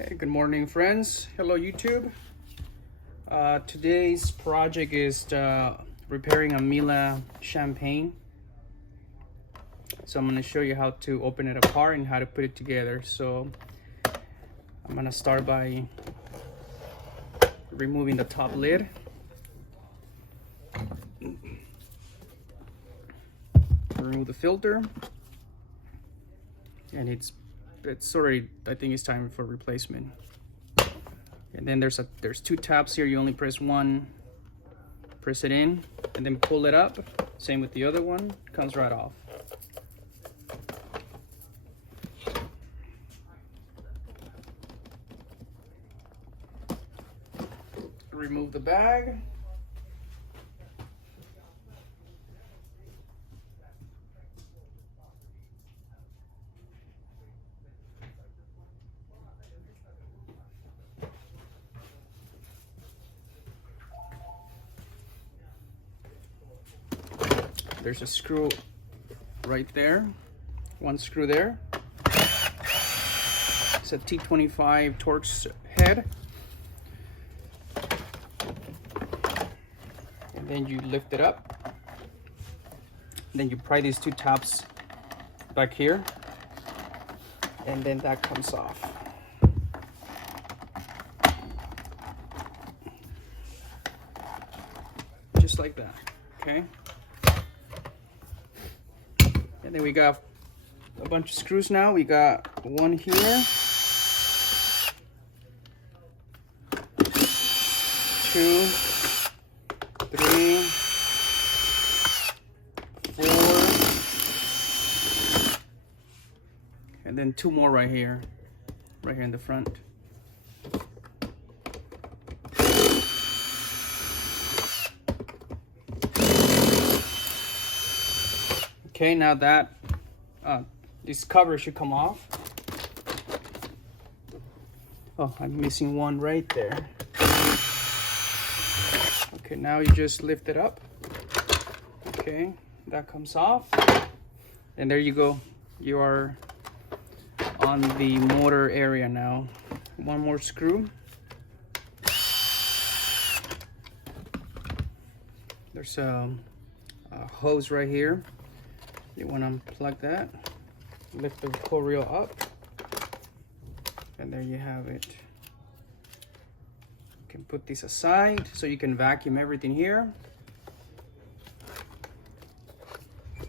Hey, good morning, friends. Hello, YouTube. Today's project is repairing a Miele champagne. So I'm going to show you how to open it apart and how to put it together. So I'm going to start by removing the top lid. Remove the filter, and it's already, I think it's time for replacement. And then there's two tabs here. You only press one, press it in, and then pull it up. Same with the other one, comes right off. Remove the bag. There's a screw right there, one screw there. It's a T25 Torx head. And then you lift it up. Then you pry these two tabs back here, and then that comes off. Just like that, okay? And then we got a bunch of screws now. We got one here, two, three, four, and then two more right here in the front. Okay, now that this cover should come off. Oh, I'm missing one right there. Okay, now you just lift it up. Okay, that comes off. And there you go. You are on the motor area now. One more screw. There's a hose right here. You want to plug that, lift the pull reel up, and there you have it. You can put this aside so you can vacuum everything here.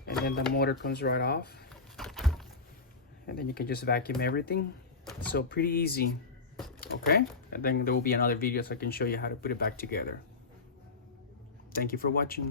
And then the motor comes right off. And then you can just vacuum everything. So pretty easy, okay? And then there will be another video so I can show you how to put it back together. Thank you for watching.